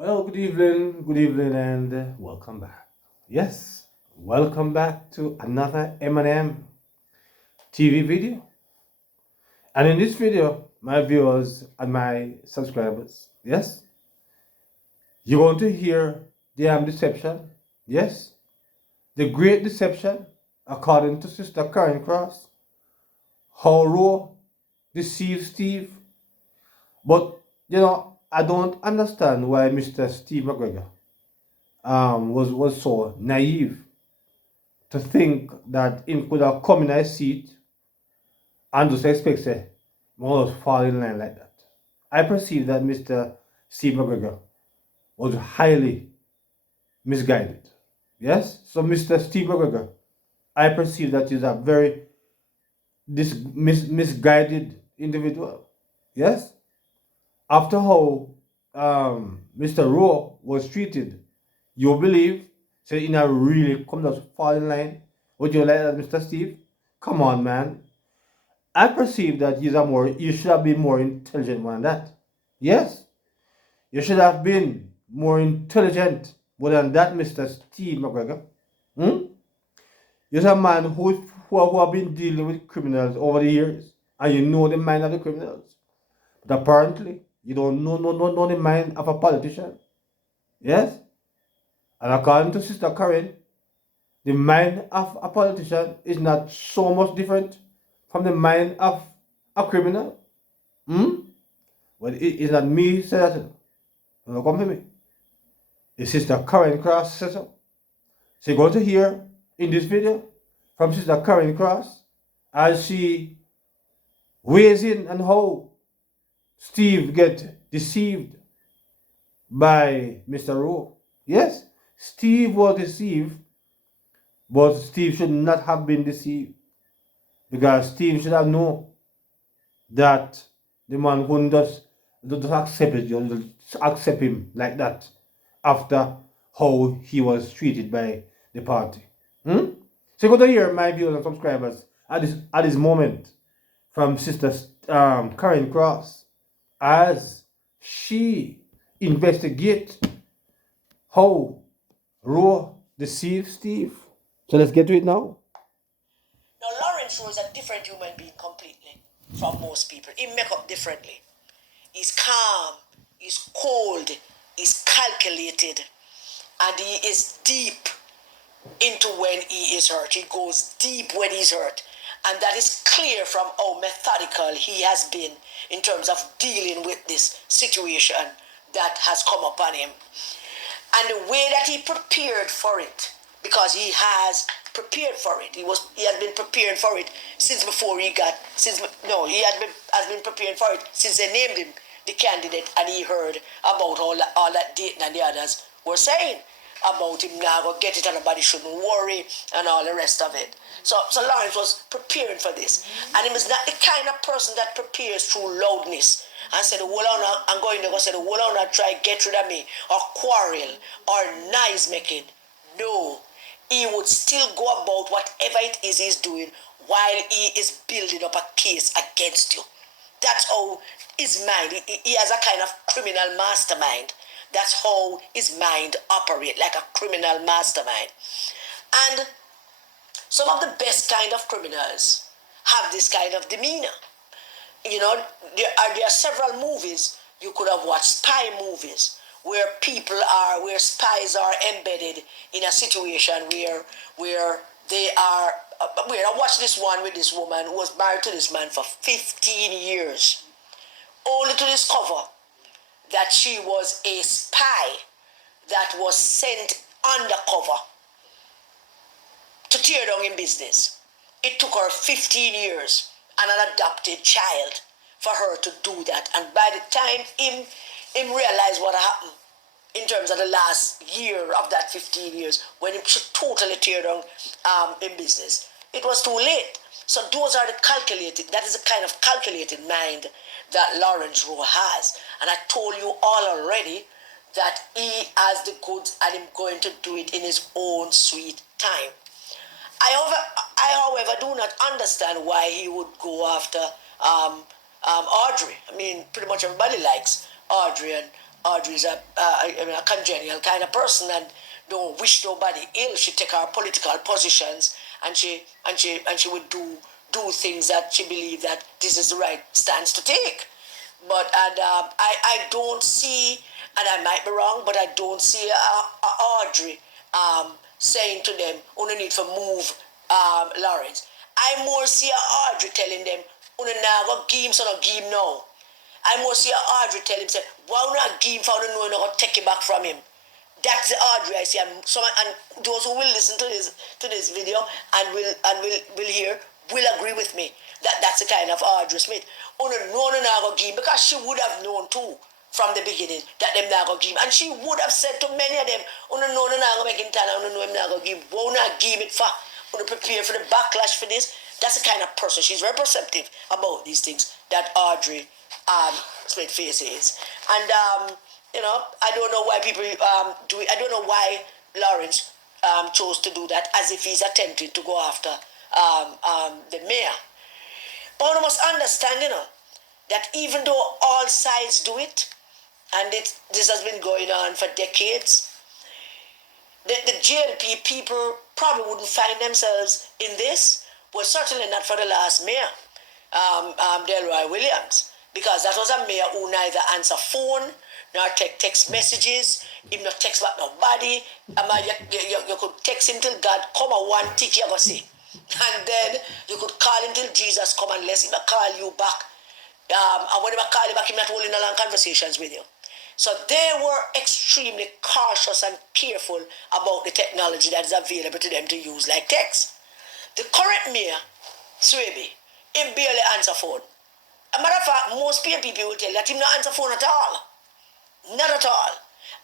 Well, good evening, and welcome back. Yes, welcome back to another M&M TV video. And in this video, my viewers and my subscribers, yes, you're going to hear the deception. Yes, the great deception, according to Sister Karen Cross, how Roe deceived Steve. But I don't understand why Mr. Steve McGregor was so naive to think that him could have come in a seat and just expect say, more just fall in line like that. I perceive that Mr. Steve McGregor was highly misguided. Yes? So Mr. Steve McGregor, I perceive that he's a very misguided individual. Yes? After how Mr. Rowe was treated, you believe, say in a really come just fall in line. Would you like that, Mr. Steve? Come on, man. I perceive that you should have been more intelligent than that. Yes, you should have been more intelligent more than that, Mr. Steve McGregor. Hmm? You're a man who have been dealing with criminals over the years, and you know the mind of the criminals. But apparently, you don't know the mind of a politician. Yes? And according to Sister Karen, the mind of a politician is not so much different from the mind of a criminal. Hmm? Well, it is not me who said that. Don't come to me. It's Sister Karen Cross says so. So you're going to hear in this video from Sister Karen Cross as she weighs in on how Steve get deceived by Mr. Rowe. Yes, Steve was deceived, but Steve should not have been deceived because Steve should have known that the man wouldn't just accept it, just accept him like that after how he was treated by the party. Hmm? So you got to hear my viewers and subscribers at this moment from Sister Karen Cross as she investigates how Roe deceived Steve. So let's get to it now. Now, Lawrence Rowe is a different human being completely from most people. He make up differently. He's calm, he's cold, he's calculated, and he is deep into when he is hurt. He goes deep when he's hurt. And that is clear from how methodical he has been in terms of dealing with this situation that has come upon him. And the way that he prepared for it, because he has prepared for it. He had been preparing for it since before he got has been preparing for it since they named him the candidate, and he heard about all that Dayton and the others were saying about him now go get it and nobody shouldn't worry and all the rest of it. So Lawrence was preparing for this. And he was not the kind of person that prepares through loudness and said, well, I'm going to go say, well, I'm not try get rid of me or quarrel or nice making. No. He would still go about whatever it is he's doing while he is building up a case against you. That's how his mind, he has a kind of criminal mastermind. That's how his mind operates, like a criminal mastermind. And some of the best kind of criminals have this kind of demeanor. You know, there are several movies you could have watched, spy movies, where where spies are embedded in a situation where they are. I watched this one with this woman who was married to this man for 15 years, only to discover that she was a spy that was sent undercover to tear down in business. It took her 15 years and an adopted child for her to do that. And by the time him realized what happened in terms of the last year of that 15 years, when he should totally tear down in business, it was too late. So those are that is the kind of calculated mind that Lawrence Rowe has. And I told you all already that he has the goods and he's going to do it in his own sweet time. I, however, do not understand why he would go after Audrey. I mean, pretty much everybody likes Audrey, and Audrey's a congenial kind of person and don't wish nobody ill. She take her political positions and she would do things that she believed that this is the right stance to take. But I don't see, and I might be wrong, but I don't see Audrey saying to them, "You need to move Lawrence." I more see Audrey telling them, "You now go give him, so not give him now." I more see Audrey tell him, say, "Why not give him for you know you're not take it back from him?" That's the Audrey I see, and those who will listen to this video and will hear will agree with me that that's the kind of Audrey Smith. Oh no, not go give him, because she would have known too from the beginning that them not go give him, and she would have said to many of them, "Oh no, not go make him turn, oh no, him not go give him, won't not give it for, oh prepare for the backlash for this." That's the kind of person. She's very perceptive about these things that Audrey Smith face is, and I don't know why people do it. I don't know why Lawrence chose to do that, as if he's attempting to go after the mayor. But one must understand, that even though all sides do it, and this has been going on for decades, the GLP people probably wouldn't find themselves in this. Well, certainly not for the last mayor, Delroy Williams, because that was a mayor who neither answer phone nor take text messages. Him not text back nobody. You could text him till God come a one tick you go see, and then you could call him till Jesus come unless he call you back. And when he call you back, he not holding a long conversations with you. So they were extremely cautious and careful about the technology that is available to them to use, like text. The current mayor, Swaby, he barely answer phone. As a matter of fact, most PNP people will tell you that he not answer phone at all. Not at all.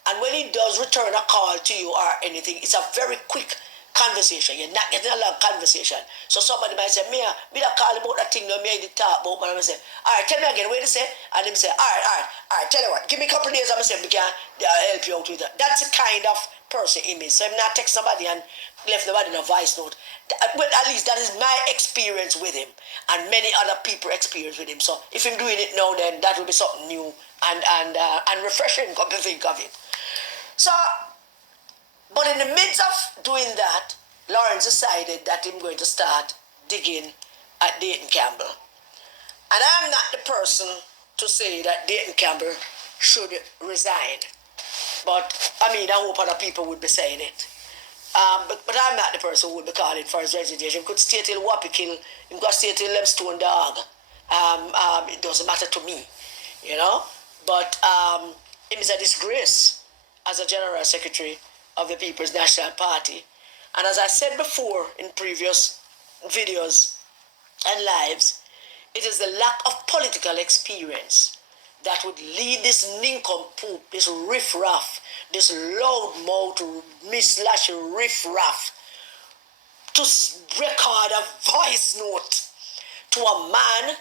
And when he does return a call to you or anything, it's a very quick conversation. You're not getting a long conversation. So somebody might say, "Mayor, we don't call about that thing, no, Mayor, did talk about," but I'm say, "All right, tell me again, what you say?" And him say, all right, tell you what, give me a couple of days, I'm say, we can help you out with that. That's the kind of person he is. So I'm not text somebody and left nobody in a voice note. Well, at least that is my experience with him, and many other people experience with him. So if I'm doing it now, then that will be something new and refreshing, come to think of it. So, but in the midst of doing that, Lawrence decided that he's going to start digging at Dayton Campbell. And I'm not the person to say that Dayton Campbell should resign. But, I hope other people would be saying it. But I'm not the person who would be calling for his resignation. He could stay till Whoopi kill, he could stay till them stone dog. It doesn't matter to me, But it is a disgrace as a General Secretary of the People's National Party. And as I said before in previous videos and lives, it is the lack of political experience that would lead this nincompoop, this riffraff, this loudmouth, mislash riffraff, to record a voice note to a man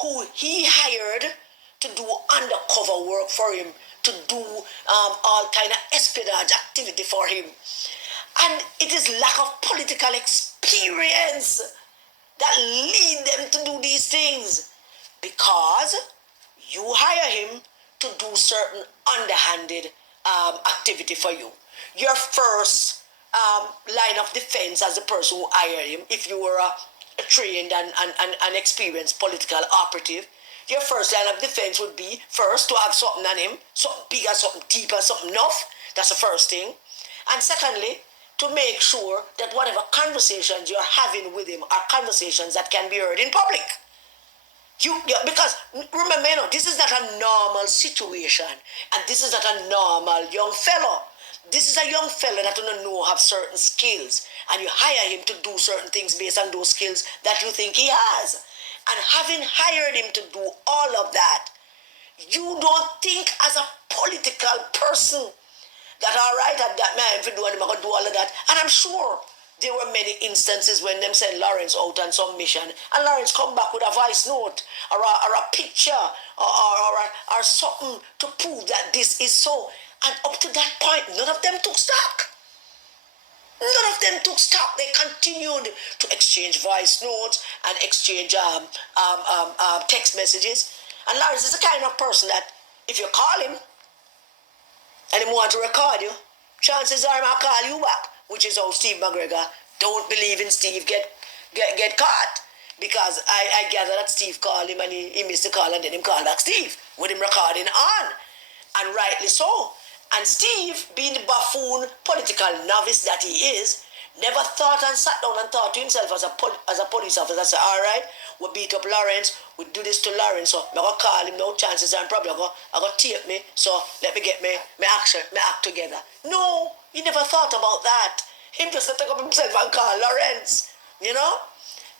who he hired to do undercover work for him, to do all kind of espionage activity for him. And it is lack of political experience that lead them to do these things, because you hire him to do certain underhanded activity for you. Your first line of defense as the person who hired him, if you were a trained and experienced political operative, your first line of defense would be first to have something on him, something bigger, something deeper, something enough. That's the first thing. And secondly, to make sure that whatever conversations you're having with him are conversations that can be heard in public. Because remember, this is not a normal situation, and this is not a normal young fellow. This is a young fellow that doesn't know have certain skills, and you hire him to do certain things based on those skills that you think he has. And having hired him to do all of that, you don't think as a political person that all right, at that man, if you do and I'm going to do all of that. And I'm sure there were many instances when them send Lawrence out on some mission, and Lawrence come back with a voice note or a picture or something to prove that this is so. And up to that point, none of them took stock. None of them took stock. They continued to exchange voice notes and exchange text messages. And Lawrence is the kind of person that if you call him, and him want to record you, chances are I'll call you back, which is how Steve McGregor don't believe in Steve get caught. Because I gather that Steve called him and he missed the call and then him called back Steve with him recording on. And rightly so. And Steve, being the buffoon political novice that he is, never thought and sat down and thought to himself as a police officer, say, all right, we beat up Lawrence, we do this to Lawrence, so I'm going to call him, no chances are probably I'm going to tape me, so let me get me act together. No, he never thought about that. Him just take up himself and call Lawrence, you know?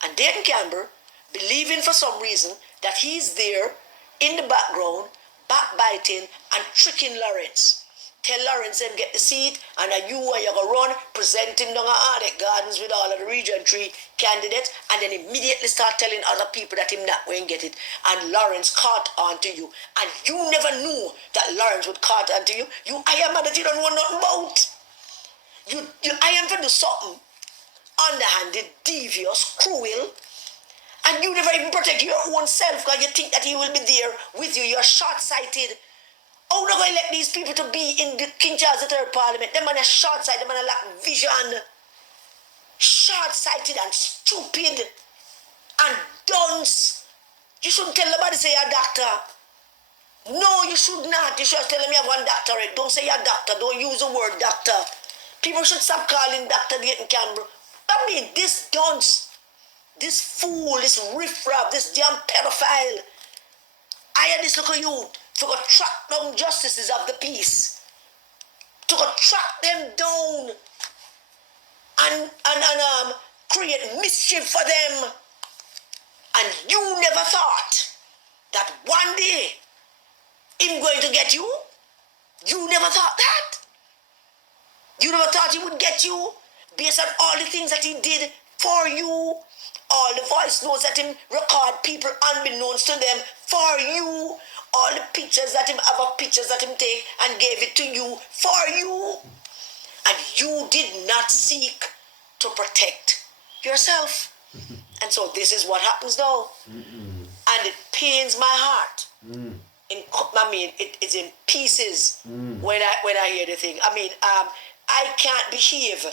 And Dayton Campbell, believing for some reason that he's there in the background, backbiting and tricking Lawrence. Tell Lawrence him get the seat and that you are going to run, present him down at Arctic Gardens with all of the Region 3 candidates, and then immediately start telling other people that him not going to get it. And Lawrence caught on to you. And you never knew that Lawrence would caught on to you. You I am that you don't know nothing about. You I am to do something underhanded, devious, cruel, and you never even protect your own self because you think that he will be there with you. You're short-sighted. How are you going to let these people to be in the King Charles III Parliament? Them man are short-sighted, them man are lack vision. Short-sighted and stupid and dunce. You shouldn't tell nobody say you're a doctor. No, you should not. You should tell them you have one doctorate. Don't say you're a doctor. Don't use the word doctor. People should stop calling Dr. Dayton Campbell. I mean, this dunce, this fool, this riffraff, this damn pedophile. I had this little youth to go track down justices of the peace, to go track them down and create mischief for them. And you never thought that one day him going to get you? You never thought that? You never thought he would get you based on all the things that he did for you? All the voice notes that him record people unbeknownst to them for you. All the pictures that him take and gave it to you for you. And you did not seek to protect yourself. And so this is what happens now. And it pains my heart. It's in pieces when I hear the thing. I can't behave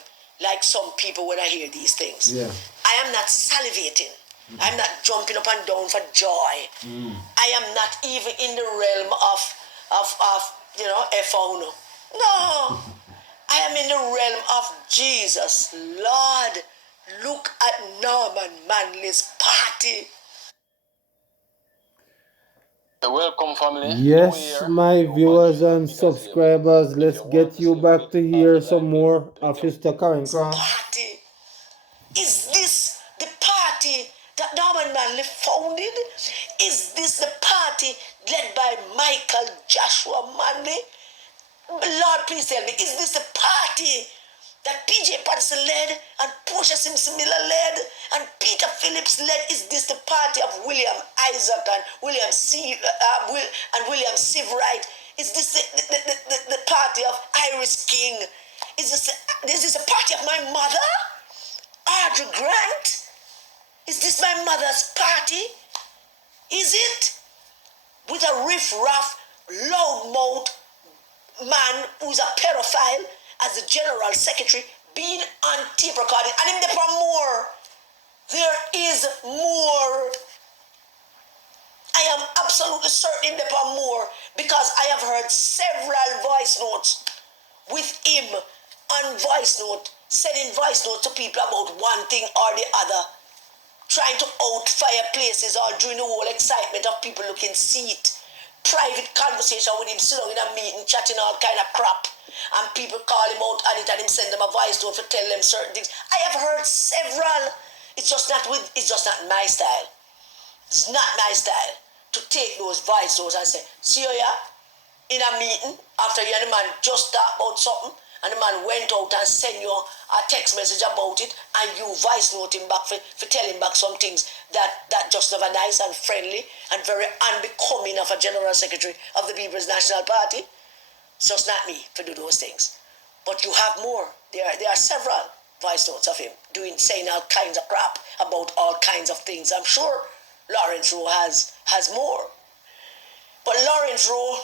like some people when I hear these things. Yeah. I am not salivating. I'm not jumping up and down for joy. I am not even in the realm of F.O. No. I am in the realm of Jesus. Lord, look at Norman Manley's party. Welcome, family. Yes, my viewers and subscribers, let's get you back to hear some more of Mr. Karen Cross. Party. Is this the party that Norman Manley founded? Is this the party led by Michael Joshua Manley? Lord, please tell me, is this the party that PJ Patterson led and Portia Simpson Miller led and Peter Phillips led? Is this the party of William Isaac and William Seabright? Is this the party of Iris King? Is this a party of my mother, Audrey Grant? Is this my mother's party? Is it? With a riff-raff, loudmouth man who's a pedophile as the general secretary being on tape recording, and him there for more. There is more. I am absolutely certain there for more because I have heard several voice notes with him on voice note, sending voice notes to people about one thing or the other, trying to outfire places all during the whole excitement of people looking seat. Private conversation with him, sitting in a meeting, chatting all kind of crap, and people call him out on it and him send them a voice note to tell them certain things. I have heard several. It's just not my style. It's not my style to take those voice notes and say, see you in a meeting after you and the man just talk about something, and the man went out and sent you a text message about it, and you voice note him back for telling back some things that just never nice and friendly and very unbecoming of a general secretary of the People's National Party. It's just not me to do those things. But you have more. There are several voice notes of him saying all kinds of crap about all kinds of things. I'm sure Lawrence Rowe has more. But Lawrence Rowe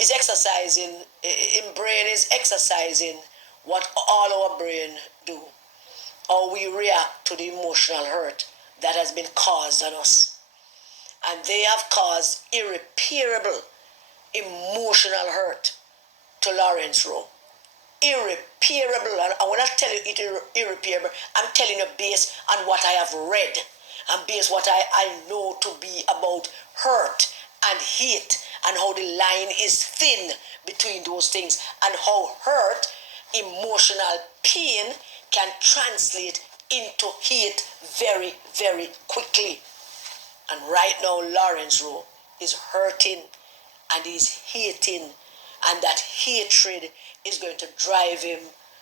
is exercising, in brain is exercising what all our brain do. How we react to the emotional hurt that has been caused on us. And they have caused irreparable emotional hurt to Lawrence Rowe. Irreparable. And when I tell you it irreparable, I'm telling you based on what I have read and based what I know to be about hurt and hate and how the line is thin between those things and how hurt, emotional pain can translate into hate very, very quickly. And right now, Lawrence Rowe is hurting and he's hating, and that hatred is going to drive him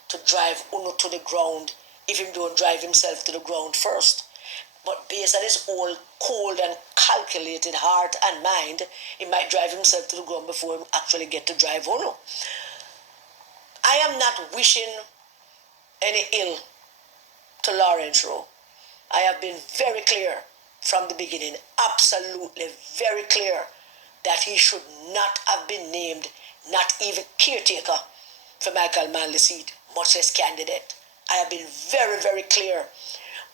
to drive Uno to the ground if he don't drive himself to the ground first. But based on his own cold and calculated heart and mind, he might drive himself to the ground before he actually get to drive Uno. I am not wishing any ill to Lawrence Rowe. I have been very clear from the beginning, absolutely very clear, that he should not have been named, not even caretaker for Michael Manley's seat, much less candidate. I have been very, very clear.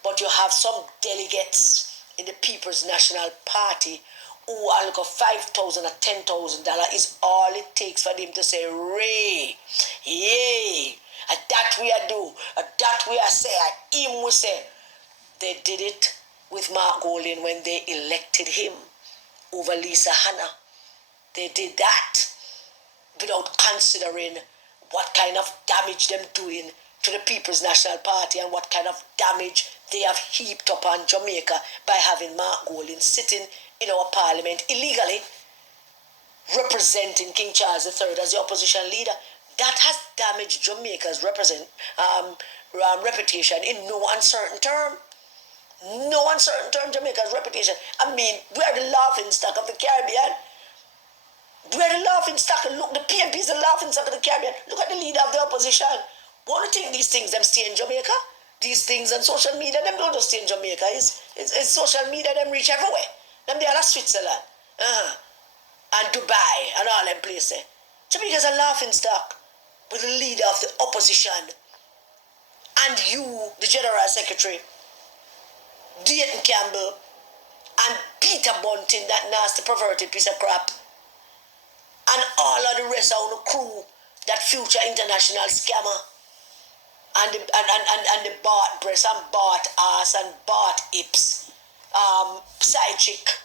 But you have some delegates in the People's National Party who are like $5,000 or $10,000 is all it takes for them to say, Ray, yay, and that we are do, and that we are say, and him we say. They did it with Mark Golding when they elected him over Lisa Hanna. They did that without considering what kind of damage them doing to the People's National Party and what kind of damage they have heaped upon Jamaica by having Mark Golding sitting in our parliament illegally, representing King Charles III as the opposition leader. That has damaged Jamaica's reputation in no uncertain term. No uncertain term, Jamaica's reputation. I mean, we are the laughing stock of the Caribbean. We are the laughing stock. Look, the PNP is the laughing stock of the Caribbean. Look at the leader of the opposition. Want to think these things, them stay in Jamaica? These things on social media, them don't just stay in Jamaica. It's social media, them reach everywhere. Them they are like Switzerland. And Dubai and all them places. Jamaica's a laughing stock with the leader of the opposition. And you, the General Secretary, Dayton Campbell, and Peter Bunting, that nasty perverted piece of crap, and all of the rest of the crew, that future international scammer, and the Bart breast and Bart ass and Bart hips, side chick.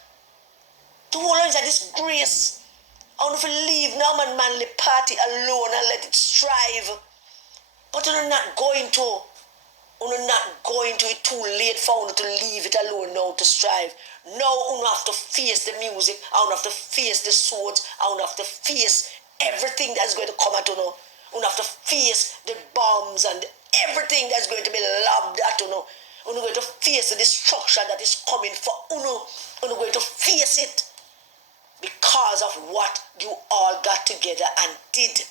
The whole is a disgrace. I want to leave Norman Manley Party alone and let it strive. But you're not going to. You're not going to. It's too late for you to leave it alone now to strive. Now you have to face the music. I have to face the swords. I have to face everything that's going to come at you now. You have to face the bombs and everything that's going to be lobbed at you now. You're going to face the destruction that is coming for you. You're going to face it because of what you all got together and did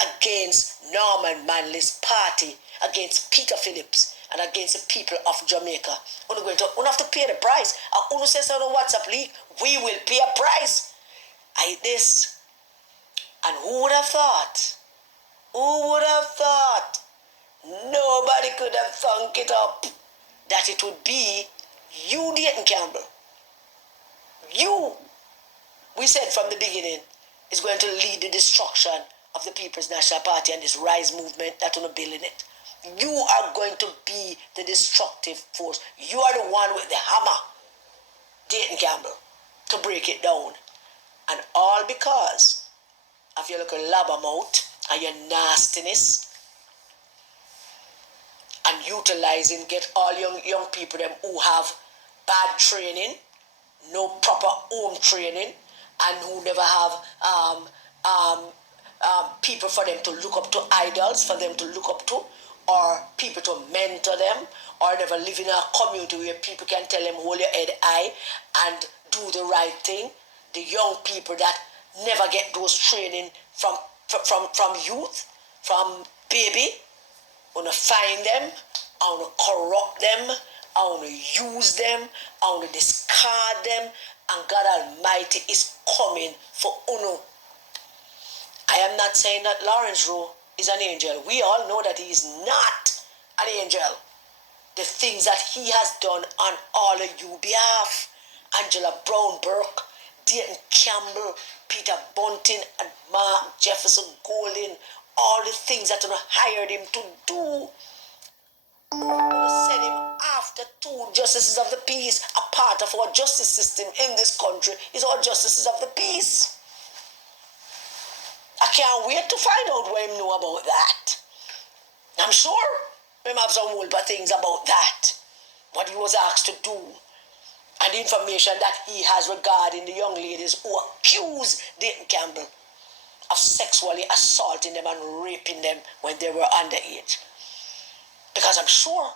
against Norman Manley's party, against Peter Phillips, and against the people of Jamaica. You have to pay the price. And says on the WhatsApp league, we will pay a price. I hate this. And who would have thought? Who would have thought? Nobody could have thunk it up that it would be you, Dayton Campbell. You, we said from the beginning, is going to lead the destruction of the People's National Party and this rise movement that will build in it. You are going to be the destructive force. You are the one with the hammer, Dayton Campbell, to break it down. And all because of your little blabbermouth and your nastiness and utilizing, get all young people them who have bad training, no proper home training, and who never have people for them to look up to, idols for them to look up to, or people to mentor them, or never live in a community where people can tell them hold your head high and do the right thing. The young people that never get those training from youth, from baby, I want to find them, I want to corrupt them, I want to use them, I want to discard them, and God Almighty is coming for Uno. I am not saying that Lawrence Rowe is an angel. We all know that he is not an angel. The things that he has done on all of you behalf, Angela Brown Burke, Dayton Campbell, Peter Bunting, and Mark Jefferson Golding, all the things that you hired him to do. Send him after two justices of the peace. A part of our justice system in this country is our justices of the peace. I can't wait to find out what him know about that. I'm sure him have some whole things about that. What he was asked to do. And the information that he has regarding the young ladies who accused Dayton Campbell of sexually assaulting them and raping them when they were underage. Because I'm sure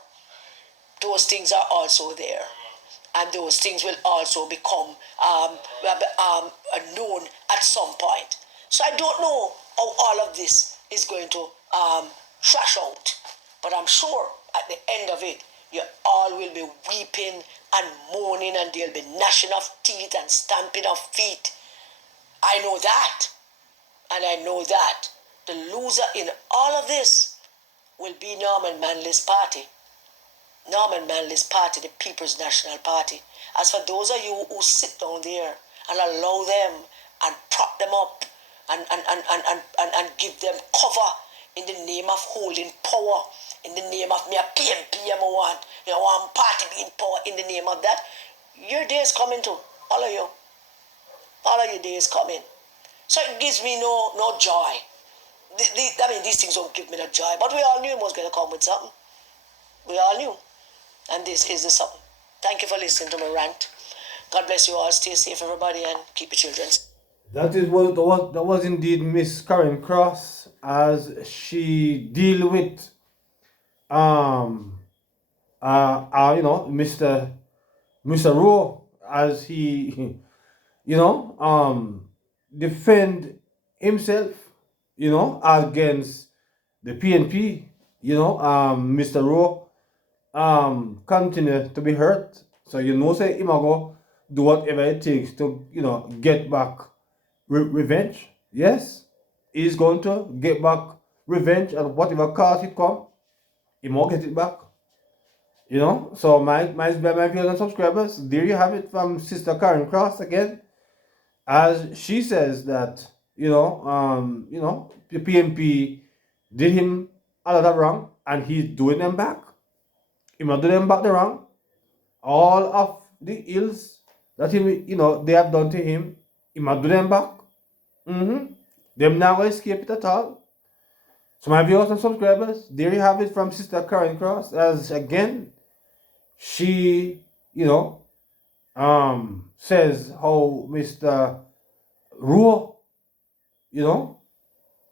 those things are also there. And those things will also become known at some point. So I don't know how all of this is going to trash out. But I'm sure at the end of it, you all will be weeping and moaning, and they'll be gnashing of teeth and stamping of feet. I know that. And I know that the loser in all of this will be Norman Manley's party. Norman Manley's party, the People's National Party. As for those of you who sit down there and allow them and prop them up and give them cover in the name of holding power, in the name of me a PNP, one party being power, in the name of that, your day is coming too. All of you. All of your day is coming. So it gives me no joy. These things don't give me the joy. But we all knew it was going to come with something. We all knew. And this is the something. Thank you for listening to my rant. God bless you all. Stay safe, everybody, and keep your children. That was indeed Miss Karen Cross as she deal with Mr. Rowe as he defend himself against the PNP. Mr. Rowe continue to be hurt, so say him go do whatever it takes to get back revenge. Yes, he's going to get back revenge at whatever cost it come. He won't get it back. So my viewers and subscribers, there you have it from Sister Karen Cross again, as she says that the PNP did him a lot of wrong, and he's doing them back. He not do them back the wrong. All of the ills that they have done to him, he might do them back. Them not going to escape it at all. So my viewers and subscribers, there you have it from Sister Karen Cross, as again she says how Mr. Rowe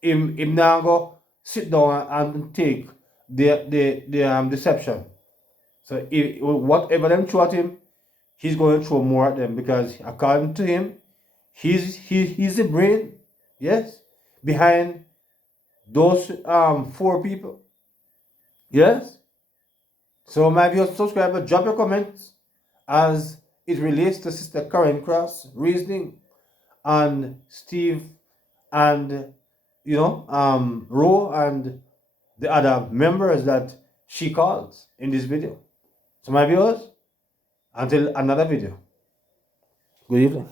him now go sit down and take the deception. So whatever them throw at him, he's going to throw more at them, because according to him, he's the brain, yes, behind those 4 people. Yes. So my viewers, subscriber, drop your comments as it relates to Sister Karen Cross reasoning and Steve and Rowe and the other members that she calls in this video. So my viewers, until another video, good evening.